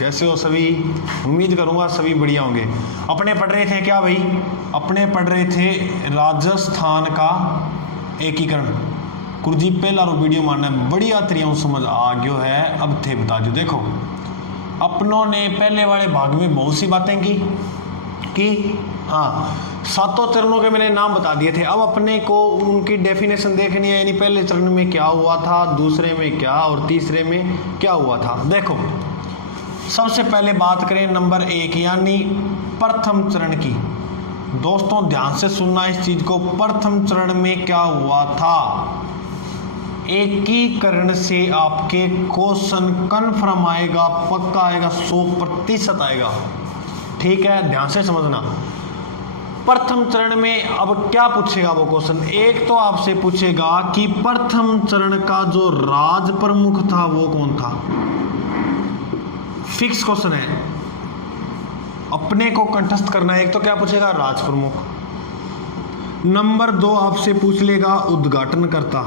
कैसे हो सभी? उम्मीद करूंगा सभी बढ़िया होंगे। अपने पढ़ रहे थे क्या भाई? अपने पढ़ रहे थे राजस्थान का एकीकरण। गुरुजी पहला वीडियो मानना बढ़िया तरीका समझ आ गयो है। अब थे बता दो। देखो अपनों ने पहले वाले भाग में बहुत सी बातें की हाँ, सातों चरणों के मैंने नाम बता दिए थे। अब अपने को उनकी डेफिनेशन देखनी है, यानी पहले चरण में क्या हुआ था, दूसरे में क्या और तीसरे में क्या हुआ था। देखो सबसे पहले बात करें नंबर 1 यानी प्रथम चरण की। दोस्तों ध्यान से सुनना इस चीज को। प्रथम चरण में क्या हुआ था? एकीकरण से आपके क्वेश्चन कन्फर्म आएगा, पक्का आएगा, 100% आएगा। ठीक है, ध्यान से समझना। प्रथम चरण में अब क्या पूछेगा वो क्वेश्चन? एक तो आपसे पूछेगा कि प्रथम चरण का जो राज प्रमुख था वो कौन था। फिक्स क्वेश्चन है, अपने को कंठस्थ करना है। एक तो क्या पूछेगा? राज प्रमुख। नंबर 2 आपसे पूछ लेगा उद्घाटनकर्ता।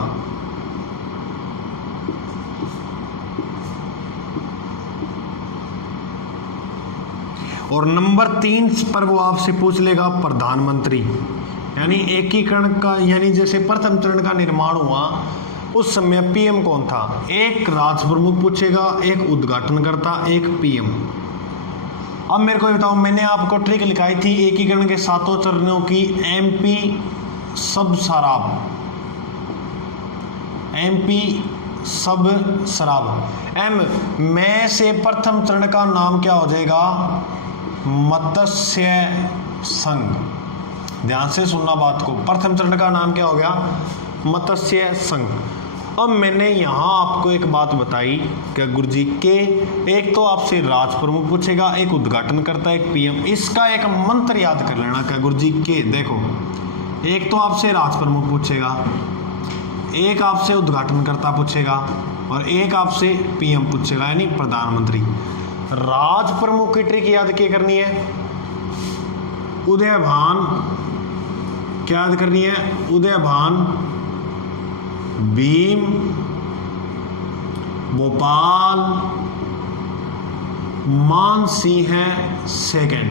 और नंबर 3 पर वो आपसे पूछ लेगा प्रधानमंत्री। यानी एकीकरण का, यानी जैसे प्रथम चरण का निर्माण हुआ उस समय पीएम कौन था? एक राज प्रमुख पूछेगा, एक उद्घाटनकर्ता, एक पीएम। अब मेरे को बताओ, मैंने आपको ट्रिक लिखाई थी एकीकरण के 7 चरणों की। एमपी सब सराब। एम में से प्रथम चरण का नाम क्या हो जाएगा? मत्स्य संघ। ध्यान से सुनना बात को। प्रथम चरण का नाम क्या हो गया? मत्स्य संघ। अब मैंने यहां आपको एक बात बताई क्या गुरुजी के, एक तो आपसे राज प्रमुख पूछेगा, एक उद्घाटन करता, एक पीएम। इसका एक मंत्र याद कर लेना क्या गुरुजी के। देखो एक तो आपसे राज प्रमुख पूछेगा, एक आपसे उद्घाटन करता पूछेगा और एक आपसे पीएम पूछेगा, यानी प्रधानमंत्री। राज प्रमुख की ट्रिक याद क्या करनी है? उदयभान। क्या याद करनी है? उदयभान, भीम, भोपाल, मानसिंह सेकंड।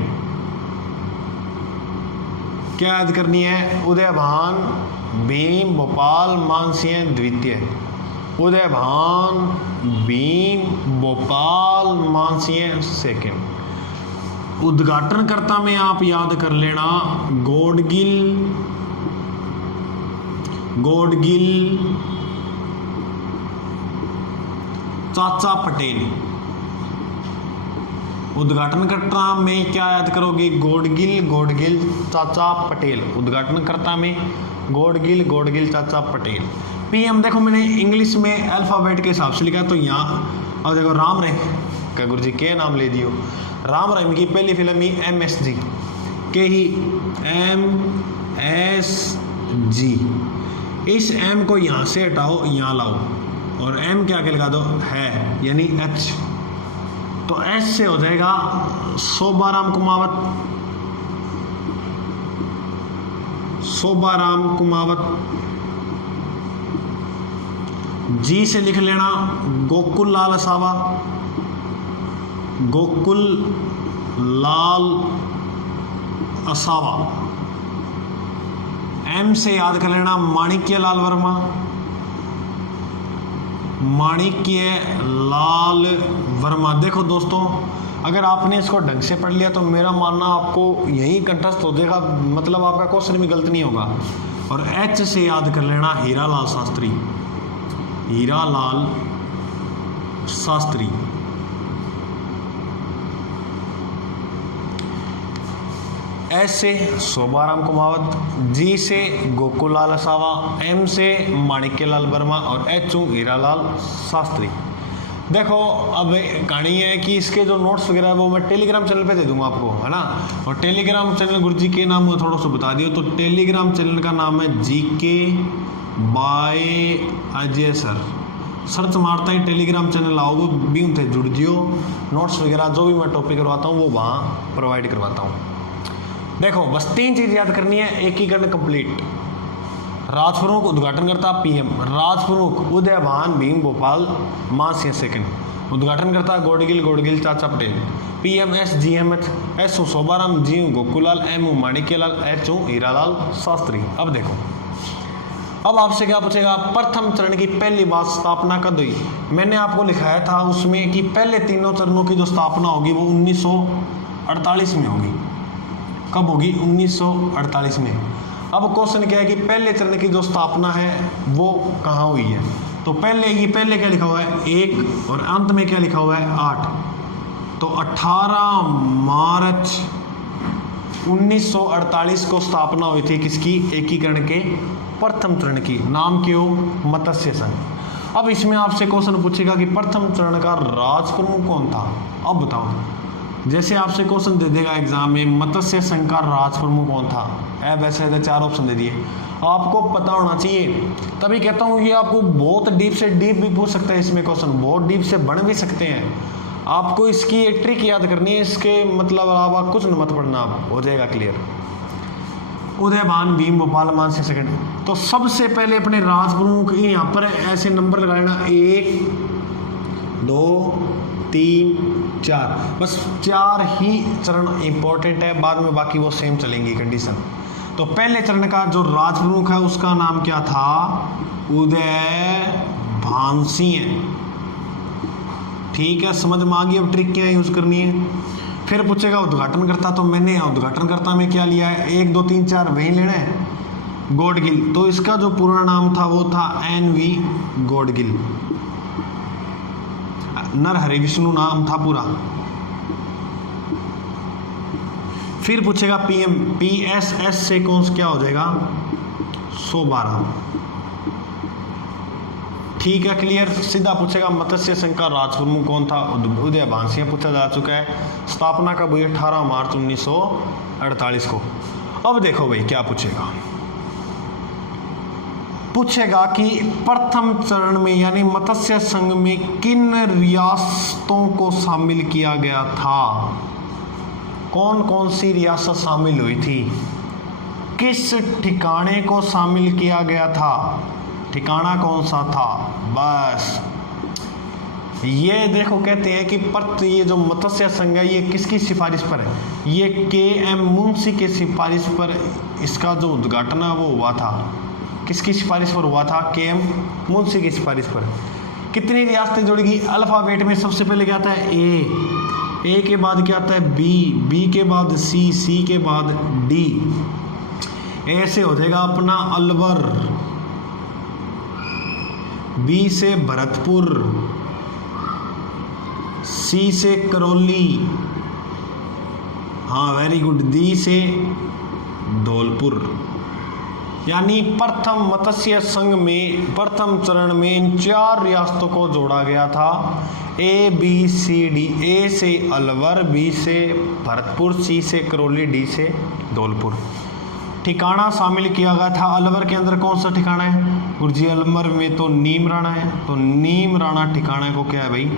क्या याद करनी है? उदयभान, भीम, भोपाल, मानसिंह द्वितीय। उदयभान, भीम, भोपाल, मानसिंह सेकंड। उद्घाटनकर्ता में आप याद कर लेना गॉडगिल, चाचा पटेल। उद्घाटनकर्ता में क्या याद करोगे? गॉडगिल, चाचा पटेल। उद्घाटनकर्ता में गॉडगिल, चाचा पटेल। पीएम देखो मैंने इंग्लिश में अल्फाबेट के हिसाब से लिखा, तो यहाँ अब देखो राम रहीम क्या गुरुजी के नाम ले दियो। राम रहीम की पहली फिल्म ही MSG के ही MSG। इस M को यहाँ से हटाओ, यहाँ लाओ और M क्या लगा दो है, यानी H। तो H से हो जाएगा शोभाराम कुमावत। जी से लिख लेना गोकुल लाल असावा। एम से याद कर लेना माणिक्य लाल वर्मा। देखो दोस्तों अगर आपने इसको ढंग से पढ़ लिया तो मेरा मानना आपको यही कंठस्थ हो जाएगा, मतलब आपका क्वेश्चन भी गलत नहीं होगा। और एच से याद कर लेना हीरालाल शास्त्री। एस से शोभाराम कुमावत, जी से गोकुल लाल असावा, एम से माणिक्यलाल वर्मा और एच हीरालाल शास्त्री। देखो अब कहानी है कि इसके जो नोट्स वगैरह है वो मैं टेलीग्राम चैनल पे दे दूंगा आपको, है ना। और टेलीग्राम चैनल गुरुजी के नाम में थोड़ा सा बता दियो, तो टेलीग्राम चैनल का नाम है GK by Ajay sir. Search मारता ही टेलीग्राम चैनल आओगे, भी उनसे जुड़ जियो। नोट्स वगैरह जो भी मैं टॉपिक करवाता हूँ वो वहाँ प्रोवाइड करवाता हूँ। देखो बस 3 चीज़ याद करनी है, एकीकरण कंप्लीट। राज प्रमुख, उद्घाटन करता पीएम। राज प्रमुख उदयभान, भीम, भोपाल, मानसिंह सेकंड। उद्घाटनकर्ता गोडगिल चाचा Patel. PMS GMH SO Shobharam, GU गोकुलाल, MU Manikyalal, HO Hiralal Shastri. अब देखो, अब आपसे क्या पूछेगा, प्रथम चरण की पहली बार स्थापना कब हुई। मैंने आपको लिखाया था उसमें कि पहले तीनों चरणों की जो स्थापना होगी वो 1948 में होगी। कब होगी? 1948 में। अब क्वेश्चन क्या है कि पहले चरण की जो स्थापना है वो कहाँ हुई है। तो पहले क्या लिखा हुआ है 1 और अंत में क्या लिखा हुआ है 8। तो 18 मार्च 1948 को स्थापना हुई थी किसकी? एकीकरण के प्रथम चरण की। नाम क्यों? मत्स्य संघ। अब इसमें आपसे क्वेश्चन पूछेगा कि प्रथम चरण का राज प्रमुख कौन था। अब बताओ, जैसे आपसे क्वेश्चन दे देगा एग्जाम में मत्स्य संघ का राज प्रमुख कौन था। वैसे 4 ऑप्शन दे दिए, आपको पता होना चाहिए। तभी कहता हूँ ये आपको बहुत डीप से डीप भी पूछ सकता है इसमें क्वेश्चन, बहुत डीप से बन भी सकते हैं। आपको इसकी एक ट्रिक याद करनी है, इसके मतलब अलावा कुछ न मत पढ़ना, आप हो जाएगा क्लियर। उदयभान, भीम, भोपाल, मानसिंह सेकंड। तो सबसे पहले अपने राज प्रमुख यहाँ पर ऐसे नंबर लगा लेना 1 2 3 4, बस 4 ही चरण इंपॉर्टेंट है, बाद में बाकी वो सेम चलेंगी कंडीशन। तो पहले चरण का जो राज प्रमुख है उसका नाम क्या था? उदयभान सिंह। ठीक है, समझ में आ गई। अब ट्रिक क्या यूज करनी है। फिर पूछेगा उद्घाटनकर्ता, तो मैंने उद्घाटनकर्ता में क्या लिया है 1 2 3 4 वही लेना है गोडगिल। तो इसका जो पूरा नाम था वो था NV गोडगिल, नरहरि विष्णु नाम था पूरा। फिर पूछेगा PSS से कौन क्या हो जाएगा 112। ठीक है, क्लियर। सीधा पूछेगा मत्स्य संघ का राज प्रमुख कौन था? उदयभान सिंह पूछा जा चुका है। स्थापना कब हुई? 18 मार्च 1948 को। अब देखो भाई क्या पूछेगा कि प्रथम चरण में यानी मत्स्य संघ में किन रियासतों को शामिल किया गया था। कौन कौन सी रियासत शामिल हुई थी, किस ठिकाने को शामिल किया गया था, ठिकाना कौन सा था। बस ये देखो, कहते हैं कि ये जो मत्स्य संघ है ये किसकी सिफारिश पर है? ये KM मुंशी के सिफारिश पर इसका जो उद्घाटन है वो हुआ था। किसकी सिफारिश पर हुआ था? KM मुंशी की सिफारिश पर। कितनी रियासतें जुड़ेगी? अल्फाबेट में सबसे पहले क्या आता है A के बाद क्या आता है B के बाद C के बाद D। ऐसे हो जाएगा अपना अलवर, B से भरतपुर, C से करौली, हाँ वेरी गुड, D से धौलपुर। यानी प्रथम मत्स्य संघ में प्रथम चरण में इन 4 रियासतों को जोड़ा गया था। ABCD, A से अलवर, B से भरतपुर, C से करौली, D से धौलपुर। ठिकाना शामिल किया गया था। अलवर के अंदर कौन सा ठिकाना है गुरुजी? अलवर में तो नीम राणा है, तो नीम राणा ठिकाने को क्या है भाई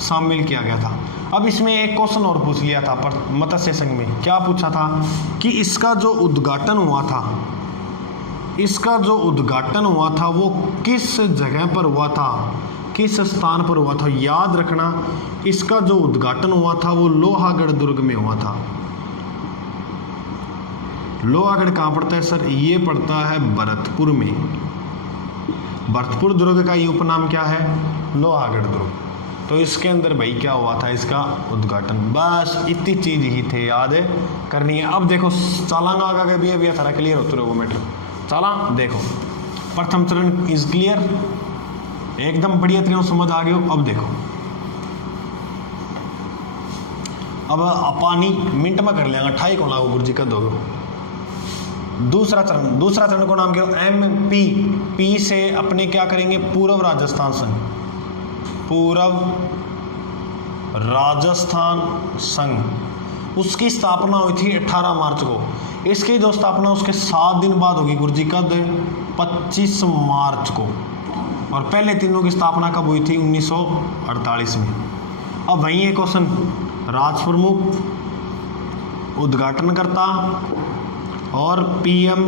शामिल किया गया था। अब इसमें एक क्वेश्चन और पूछ लिया था पर मत्स्य संघ में क्या पूछा था कि इसका जो उद्घाटन हुआ था वो किस जगह पर हुआ था, किस स्थान पर हुआ था। याद रखना, इसका जो उद्घाटन हुआ था वो लोहागढ़ दुर्ग में हुआ था। लोहागढ़ कहाँ पड़ता है सर? ये पड़ता है भरतपुर में। भरतपुर दुर्ग का ये उपनाम क्या है? लोहागढ़ दुर्ग। तो इसके अंदर भाई क्या हुआ था इसका उद्घाटन। बस इतनी चीज ही थे, याद करनी है। अब देखो चालांगा आगे भी सारा क्लियर होते रहो मैटर। चला देखो, प्रथम चरण इज क्लियर, एकदम बढ़िया तरीके से समझ आ गए हो। अब देखो, अब पानी मिनट में कर लेंगे, 28 को लागू गुरुजी कर दोगे। दूसरा चरण को नाम क्या? MP। P से अपने क्या करेंगे? पूर्व राजस्थान संघ, पूर्व राजस्थान संघ। उसकी स्थापना हुई थी 18 मार्च को। इसकी जो स्थापना उसके 7 दिन बाद होगी गुरुजी, कब? 25 मार्च को। और पहले तीनों की स्थापना कब हुई थी? 1948 में। अब वही है क्वेश्चन, राज प्रमुख, उद्घाटनकर्ता और PM।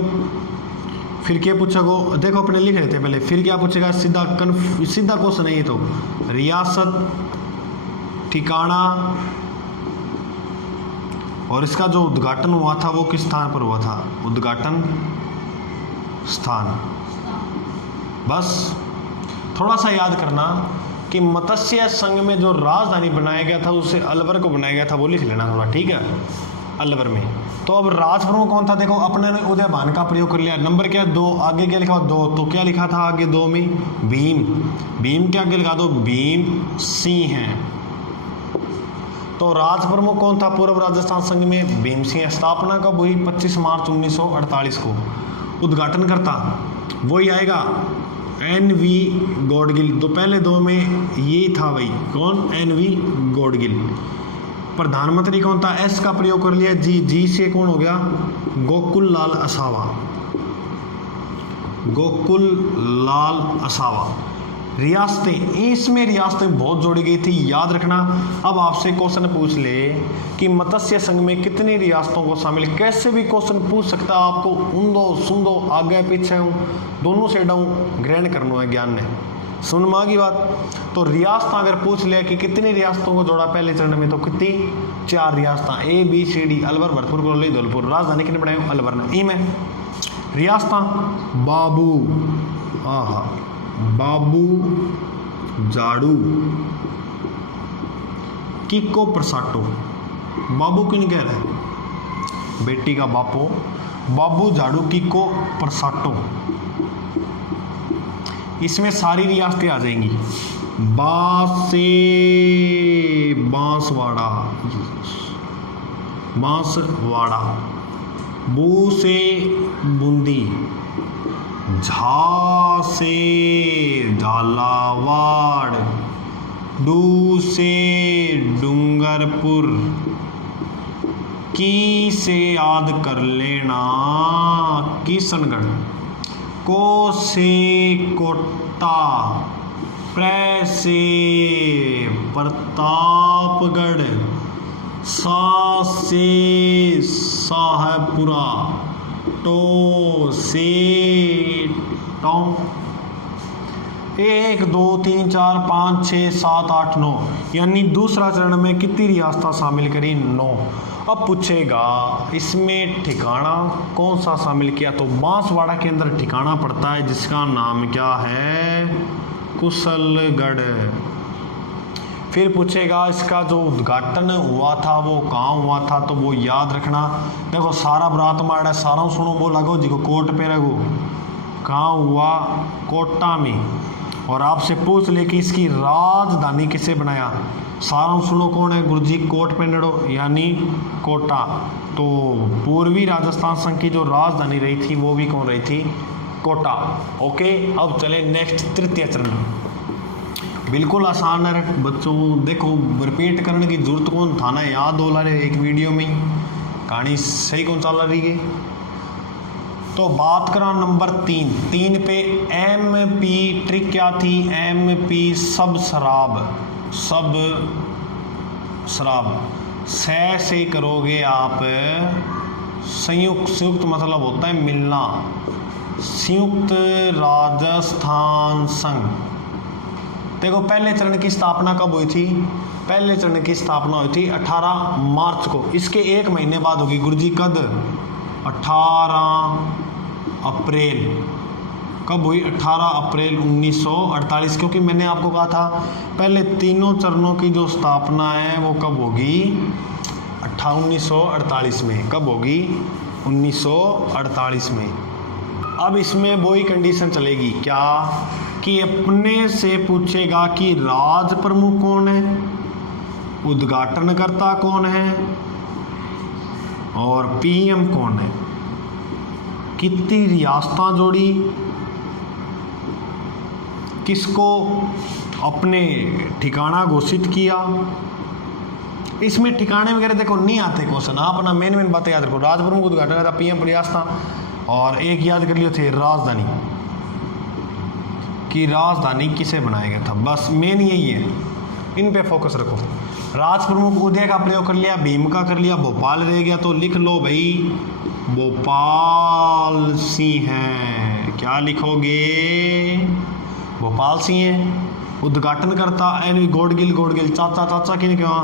फिर क्या पूछेगा? देखो अपने लिख रहे थे पहले, फिर क्या पूछेगा? सीधा क्वेश्चन है ये तो। रियासत ठिकाना और इसका जो उद्घाटन हुआ था वो किस स्थान पर हुआ था? उद्घाटन स्थान। बस थोड़ा सा याद करना कि मत्स्य संघ में जो राजधानी बनाया गया था उसे अलवर को बनाया गया था, वो लिख लेना थोड़ा, ठीक है, अलवर में। तो अब राज प्रमुख कौन था? देखो अपने ने उदयभान का प्रयोग कर लिया। नंबर क्या? 2। आगे क्या लिखा? 2। तो क्या लिखा था आगे 2 में? भीम। भीम के आगे लिखा दो भीम सिंह है। तो राज प्रमुख कौन था पूर्व राजस्थान संघ में? भीम सिंह। स्थापना कब हुई? 25 मार्च 1948 को। उद्घाटन करता वही आएगा NV गॉडगिल। तो पहले 2 में यही था भाई, कौन? NV गॉडगिल। प्रधानमंत्री कौन था? S का प्रयोग कर लिया। जी से कौन हो गया? गोकुल लाल असावा। गोकुल लाल असावा। रियासतें, इसमें रियासतें बहुत जोड़ी गई थी, याद रखना। अब आपसे क्वेश्चन पूछ ले कि मत्स्य संघ में कितनी रियासतों को शामिल, कैसे भी क्वेश्चन पूछ सकता है आपको। ऊंधो सुंदो आगे पीछे हूँ दोनों से डाऊँ ग्रहण करना है ज्ञान ने, सुन माँ की बात। तो रियासत अगर पूछ लिया कि कितनी रियासतों को जोड़ा पहले चरण में, तो कितनी? 4 रियासत, ABCD। अलवर, भरतपुर, करौली, धौलपुर। राजधानी कितने बनाए? अलवर ने। ई में रियासत बाबू, बाबू जाड़ू, किको प्रसाटो। बाबू क्यों नहीं कह रहे? बेटी का बापो। बाबू जाड़ू किको प्रसाटो। इसमें सारी रियासतें आ जाएंगी। बा से बांसवाड़ा, बांसवाड़ा। बू से बूंदी। झा से झालावाड़। डू से डूंगरपुर। की से याद कर लेना किशनगढ़। को से कोटा। प्र से प्रतापगढ़। सा से शाहपुरा। टो से टोंक। 1 2 3 4 5 6 7 8 9, यानी दूसरा चरण में कितनी रियासतें शामिल करी? 9। अब पूछेगा इसमें ठिकाना कौन सा शामिल किया, तो बांसवाड़ा के अंदर ठिकाना पड़ता है जिसका नाम क्या है? कुशलगढ़। फिर पूछेगा इसका जो उद्घाटन हुआ था वो कहाँ हुआ था, तो वो याद रखना। देखो सारा बरात माड़ा सारा सुनो, वो लगो जी को कोट पे लगो, कहाँ हुआ? कोटा में। और आपसे पूछ ले कि इसकी राजधानी किसे बनाया, सारा सुनो कौन है? गुरुजी कोट पे नड़ो, यानी कोटा। तो पूर्वी राजस्थान संघ की जो राजधानी रही थी वो भी कौन रही थी? कोटा। ओके, अब चले नेक्स्ट तृतीय चरण। बिल्कुल आसान है बच्चों, देखो रिपीट करने की जरूरत कौन था ना, याद हो रहा है एक वीडियो में कहानी सही कौन चल रही है। तो बात करा नंबर 3 पे MP ट्रिक क्या थी? MP सब शराब, सब शराब। से करोगे आप संयुक्त, संयुक्त मतलब होता है मिलना। संयुक्त राजस्थान संघ। देखो पहले चरण की स्थापना कब हुई थी? पहले चरण की स्थापना हुई थी 18 मार्च को। इसके 1 महीने बाद होगी गुरुजी, कद? 18 अप्रैल। कब हुई? 18 अप्रैल 1948। क्योंकि मैंने आपको कहा था पहले तीनों चरणों की जो स्थापना है वो कब होगी? 1948 में। कब होगी? 1948 में। अब इसमें वही कंडीशन चलेगी क्या कि अपने से पूछेगा कि राज प्रमुख कौन है, उद्घाटनकर्ता कौन है और PM कौन है, कितनी रियासतां जोड़ी, किसको अपने ठिकाना घोषित किया। इसमें ठिकाने वगैरह देखो नहीं आते क्वेश्चन, आप अपना मेन बातें याद रखो। राज प्रमुख, उद्घाटनकर्ता, PM, रियासतां, और एक याद कर लिए थे राजधानी, कि राजधानी किसे बनाया गया था। बस मेन यही है, इन पे फोकस रखो। राज प्रमुख उदय का प्रयोग कर लिया, भीम का कर लिया, भोपाल रह गया, तो लिख लो भाई भोपाल सिंह है। क्या लिखोगे? भोपाल सिंह है। उद्घाटनकर्ता एन गोडगिल चाचा किन क्या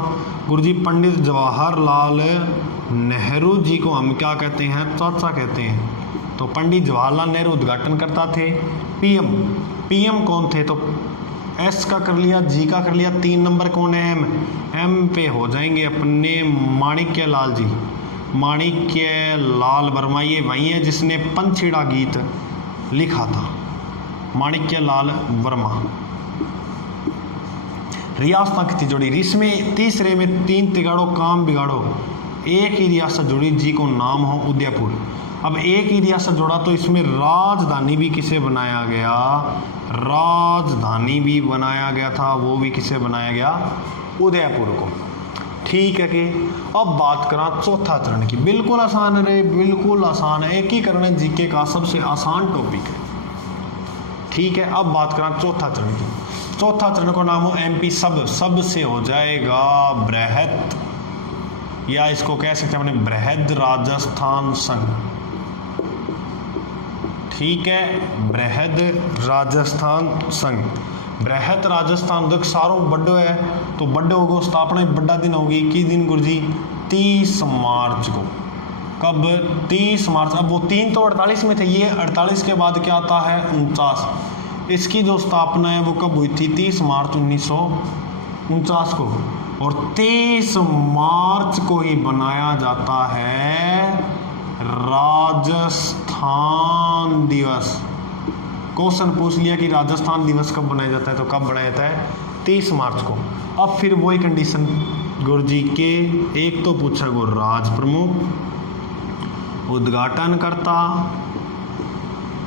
गुरु जी पंडित जवाहरलाल नेहरू जी को हम क्या कहते हैं, चाचा कहते हैं। तो पंडित जवाहरलाल नेहरू उद्घाटनकर्ता थे। पीएम कौन थे, तो एस का कर लिया, जी का कर लिया, 3 नंबर कौन है, एम पे हो जाएंगे अपने माणिक्य लाल जी, माणिक्य लाल वर्मा। ये वही है जिसने पंछीड़ा गीत लिखा था, माणिक्य लाल वर्मा। रियासत कितनी जुड़ी, इसमें तीसरे में 3 तिगाड़ो काम बिगाड़ो, एक ही रियासत जुड़ी जी को नाम हो उदयपुर। अब एक ही रियासत जोड़ा तो इसमें राजधानी भी किसे बनाया गया, राजधानी भी बनाया गया था, वो भी किसे बनाया गया, उदयपुर को। ठीक है कि अब बात करा चौथा चरण की, बिल्कुल आसान है रे, बिल्कुल आसान है, एकीकरण जीके का सबसे आसान टॉपिक है। ठीक है, अब बात करा चौथा चरण की। चौथा चरण का नाम हो एमपी, सब से हो जाएगा बृहत, या इसको कह सकते हैं अपने बृहद राजस्थान संघ। ठीक है, बृहद राजस्थान संघ, बृहद राजस्थान देख सारों बड्डो है, तो बड्डे होगा स्थापना बड़ा दिन होगी, किस दिन गुरुजी, 30 मार्च को। कब, 30 मार्च। अब वो 3 तो 48 में थे, ये 48 के बाद क्या आता है, 49। इसकी जो स्थापना है वो कब हुई थी, 30 मार्च 1949 को। और 23 मार्च को ही बनाया जाता है राजस्थान दिवस। क्वेश्चन पूछ लिया कि राजस्थान दिवस कब बनाया जाता है, तो कब बनाया जाता है, 30 मार्च को। अब फिर वही कंडीशन गुरुजी के, एक तो पूछा गो राज प्रमुख, उद्घाटनकर्ता,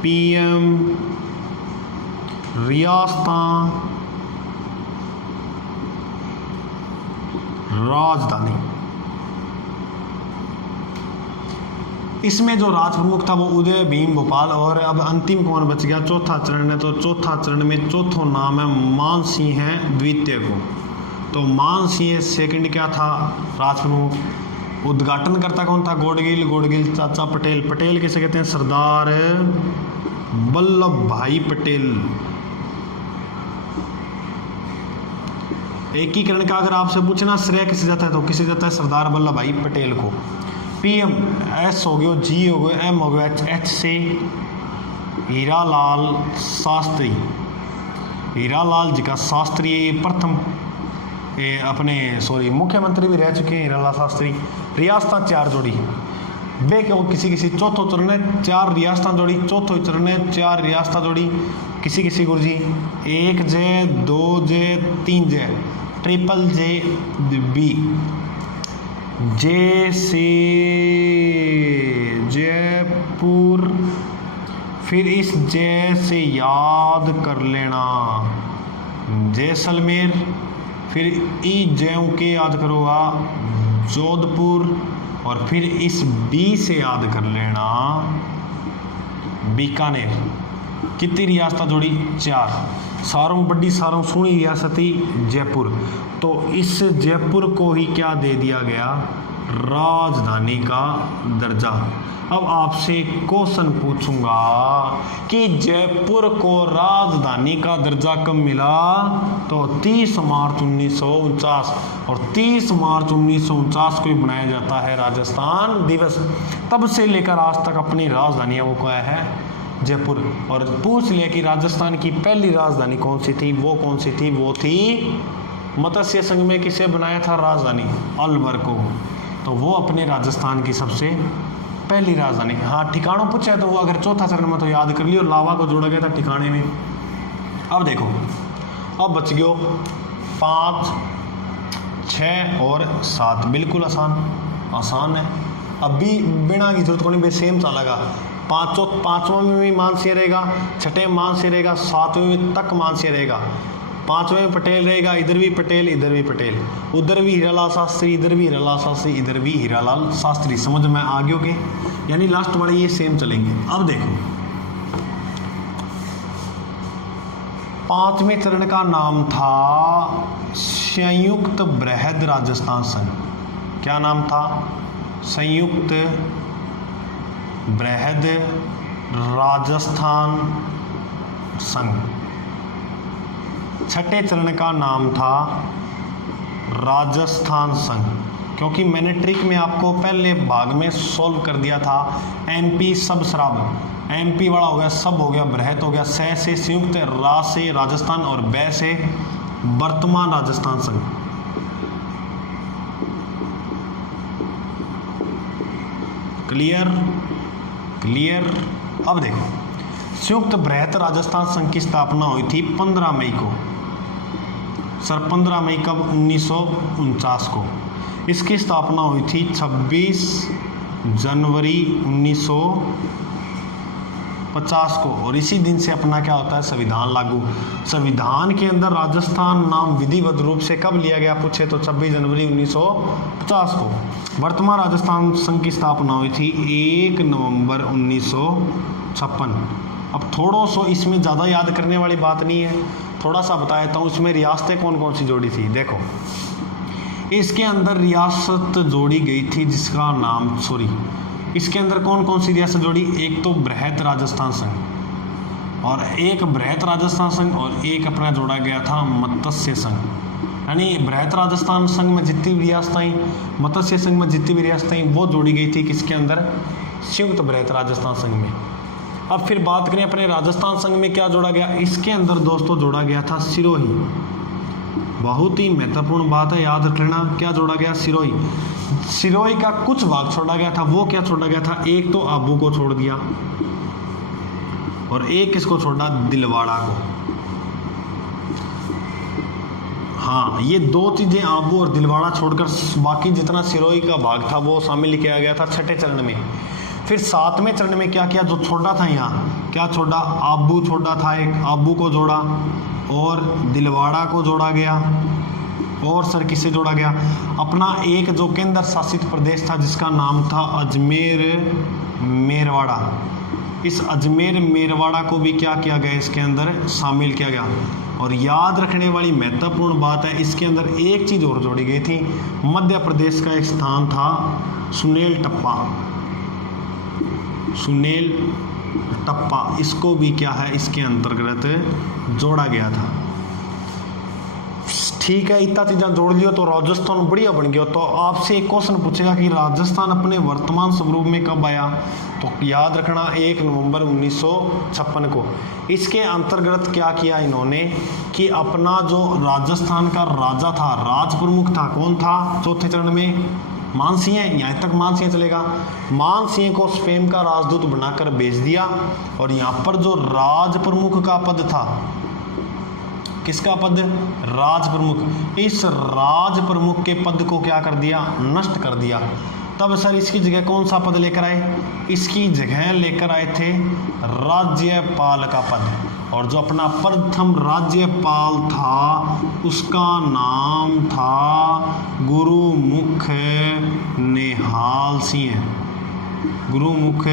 पीएम, रियासतां, राजधानी। इसमें जो राज प्रमुख था वो उदय, भीम, भोपाल, और अब अंतिम कौन बच गया, चौथा चरण है। तो चौथा चरण में चौथो नाम है मान सिंह है द्वितीय को। तो मान सिंह सेकंड क्या था, राज प्रमुख। उद्घाटनकर्ता कौन था, गोडगिल चाचा पटेल किसे कहते हैं, सरदार वल्लभ भाई पटेल। एकीकरण का अगर आपसे पूछना श्रेय किसे जाता है, तो किसे जाता है, सरदार वल्लभ भाई पटेल को। पीएम, एस हो गया, जी हो गया, एम हो गया, एच से हीरालाल शास्त्री, हीरालाल जी का शास्त्री, ये प्रथम मुख्यमंत्री भी रह चुके हैं हीरालाल शास्त्री। रियासत 4 जोड़ी, वे क्यों किसी चौथो चरण ने 4 रियासत जोड़ी, चौथो चरण ने 4 रियासत जोड़ी, किसी गुरुजी 1 जय, 2 जय, 3 जय, ट्रिपल जे बी, जे से जयपुर। फिर इस जय से याद कर लेना जैसलमेर, फिर ई जयों के याद करोगा जोधपुर, और फिर इस बी से याद कर लेना बीकानेर। कितनी रियासत जोड़ी, 4। सारों बड़ी सारों सोनी रियासती जयपुर। तो इस जयपुर को ही क्या दे दिया गया, राजधानी का दर्जा। अब आपसे क्वेश्चन पूछूंगा कि जयपुर को राजधानी का दर्जा कब मिला, तो 30 मार्च 1949, और 30 मार्च 1949 को ही बनाया जाता है राजस्थान दिवस। तब से लेकर आज तक अपनी राजधानी वो क्या है, जयपुर। और पूछ लिया कि राजस्थान की पहली राजधानी कौन सी थी, वो कौन सी थी, वो थी मत्स्य संघ में किसे बनाया था राजधानी, अलवर को। तो वो अपने राजस्थान की सबसे पहली राजधानी। हाँ, ठिकानों पूछा है तो वो अगर चौथा चरण में तो याद कर लियो, लावा को जोड़ा गया था ठिकाने में। अब देखो, अब बच गयो 5, 6 और 7, बिल्कुल आसान है। अब भी बिना की जरूरत को नहीं, सेम चलेगा। पाँचवें में भी मान से रहेगा, छठे में मान से रहेगा, 7वें तक मान से रहेगा, 5वें में पटेल रहेगा, इधर भी पटेल, इधर भी पटेल, उधर भी हीरालाल शास्त्री, इधर भी हीरालाल शास्त्री, इधर भी हीरालाल शास्त्री। समझ में आ गया के, यानी लास्ट वाले ये सेम चलेंगे। अब देखो, 5वें चरण का नाम था संयुक्त बृहद राजस्थान संघ। क्या नाम था, संयुक्त बृहद राजस्थान संघ। छठे चरण का नाम था राजस्थान संघ, क्योंकि मैंने ट्रिक में आपको पहले भाग में सॉल्व कर दिया था। एमपी सब शराब, एमपी वाला हो गया, सब हो गया, बृहत हो गया, से संयुक्त, रा से राजस्थान और बै से वर्तमान राजस्थान संघ। Clear clear. अब देखो, संयुक्त बृहत राजस्थान संघ की स्थापना हुई थी 15 मई को। सर 15 मई कब? 1949 को। इसकी स्थापना हुई थी 26 जनवरी 1950 को, और इसी दिन से अपना क्या होता है? संविधान लागू। संविधान के अंदर राजस्थान नाम विधिवत रूप से कब लिया गया पूछे तो 26 जनवरी 1950 को। वर्तमान राजस्थान संघ की स्थापना हुई थी 1 नवंबर 1956। अब थोड़ा सा इसमें ज़्यादा याद करने वाली बात नहीं है, थोड़ा सा बता देता हूँ। इसमें रियासतें कौन कौन सी जोड़ी थी? देखो, इसके अंदर रियासत जोड़ी गई थी जिसका नाम, इसके अंदर कौन कौन सी रियासत जोड़ी? एक तो बृहत राजस्थान संघ, और एक बृहत राजस्थान संघ, और एक अपना जोड़ा गया था मत्स्य संघ। यानी बृहत राजस्थान संघ में जितनी भी रियासतें, मत्स्य संघ में जितनी भी रियासतें, वो जोड़ी गई थी किसके अंदर? संयुक्त बृहत राजस्थान संघ में। अब फिर बात करें अपने राजस्थान संघ में क्या जोड़ा गया? इसके अंदर दोस्तों जोड़ा गया था सिरोही। बहुत ही महत्वपूर्ण बात है, याद रख लेना। क्या जोड़ा गया? सिरोही। सिरोही का कुछ भाग छोड़ा गया था। वो क्या छोड़ा गया था? एक तो आबू को छोड़ दिया, और एक किसको छोड़ा? दिलवाड़ा को। हाँ, ये दो चीजें, आबू और दिलवाड़ा छोड़कर बाकी जितना सिरोही का भाग था वो शामिल किया गया था छठे चरण में। फिर 7वें चरण में क्या किया? जो छोड़ा था यहाँ, क्या छोड़ा? आबू छोड़ा था, एक आबू को जोड़ा, और दिलवाड़ा को जोड़ा गया, और सर किसे जोड़ा गया? अपना एक जो केंद्र शासित प्रदेश था जिसका नाम था अजमेर मेरवाड़ा। इस अजमेर मेरवाड़ा को भी क्या किया गया? इसके अंदर शामिल किया गया। और याद रखने वाली महत्वपूर्ण बात है, इसके अंदर एक चीज़ और जोड़ी गई थी। मध्य प्रदेश का एक स्थान था सुनेल टप्पा, सुनेल टप्पा, इसको भी क्या है? इसके अंतर्गत जोड़ा गया था। ठीक है, इतना चीज़ें जोड़ लियो तो राजस्थान बढ़िया बन गया। तो आपसे एक क्वेश्चन पूछेगा कि राजस्थान अपने वर्तमान स्वरूप में कब आया? तो याद रखना 1 नवंबर 1956 को। इसके अंतर्गत क्या किया इन्होंने कि अपना जो राजस्थान का राजा था, राज प्रमुख था, कौन था चौथे चरण में? मानसिंह। यहाँ तक मानसिंह चलेगा। मानसिंह को स्पेन का राजदूत बनाकर भेज दिया, और यहाँ पर जो राज प्रमुख का पद था, किसका पद? राज प्रमुख। इस राज प्रमुख के पद को क्या कर दिया? नष्ट कर दिया। तब सर इसकी जगह कौन सा पद लेकर आए? इसकी जगह लेकर आए थे राज्यपाल का पद, और जो अपना प्रथम राज्यपाल था उसका नाम था गुरुमुख निहाल सिंह। गुरुमुख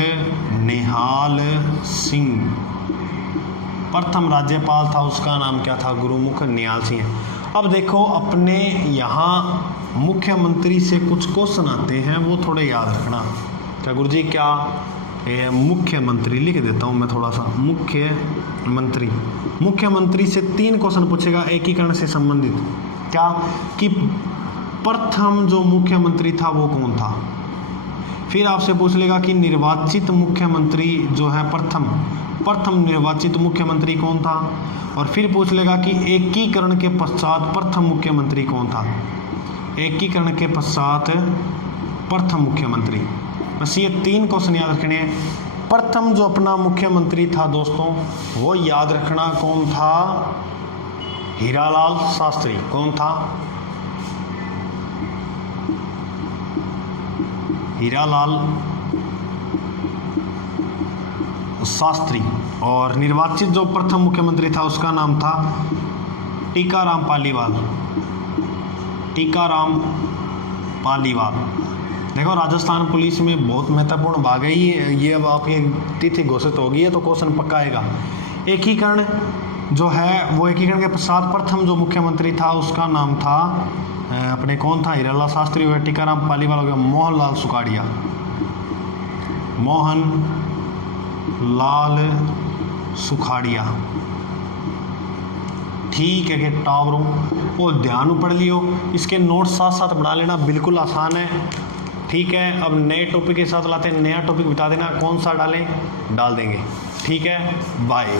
निहाल सिंह प्रथम राज्यपाल था, उसका नाम क्या था? गुरुमुख निहाल सिंह। अब देखो, अपने यहाँ मुख्यमंत्री से कुछ क्वेश्चन आते हैं, वो थोड़े याद रखना। क्या गुरुजी? क्या मुख्यमंत्री लिख देता हूँ मैं थोड़ा सा। मुख्यमंत्री, मुख्यमंत्री से 3 क्वेश्चन पूछेगा एकीकरण से संबंधित। क्या कि प्रथम जो मुख्यमंत्री था वो कौन था? फिर आपसे पूछ लेगा कि निर्वाचित मुख्यमंत्री जो है प्रथम निर्वाचित मुख्यमंत्री कौन था? और फिर पूछ लेगा कि एकीकरण के पश्चात प्रथम मुख्यमंत्री कौन था? एकीकरण के पश्चात प्रथम मुख्यमंत्री। बस ये 3 क्वेश्चन याद रखने हैं। प्रथम जो अपना मुख्यमंत्री था दोस्तों, वो याद रखना कौन था? हीरालाल शास्त्री। कौन था? हीरालाल शास्त्री। और निर्वाचित जो प्रथम मुख्यमंत्री था उसका नाम था टीकाराम पालीवाल। टीकाराम पालीवाल। देखो, राजस्थान पुलिस में बहुत महत्वपूर्ण भाग है ये अब आपकी तिथि घोषित होगी है तो क्वेश्चन पक्का आएगा। एकीकरण जो है वो एकीकरण के पश्चात प्रथम जो मुख्यमंत्री था उसका नाम था अपने कौन था? हीरालाल शास्त्री हो गया, टीकाराम पालीवाल हो गया, मोहनलाल सुखाड़िया। मोहन लाल सुखाड़िया। ठीक है कि टावरों वो ध्यान पढ़ लियो, इसके नोट्स साथ साथ बना लेना, बिल्कुल आसान है। ठीक है, अब नए टॉपिक के साथ लाते हैं, नया टॉपिक बता देना कौन सा डालें, डाल देंगे। ठीक है, बाय।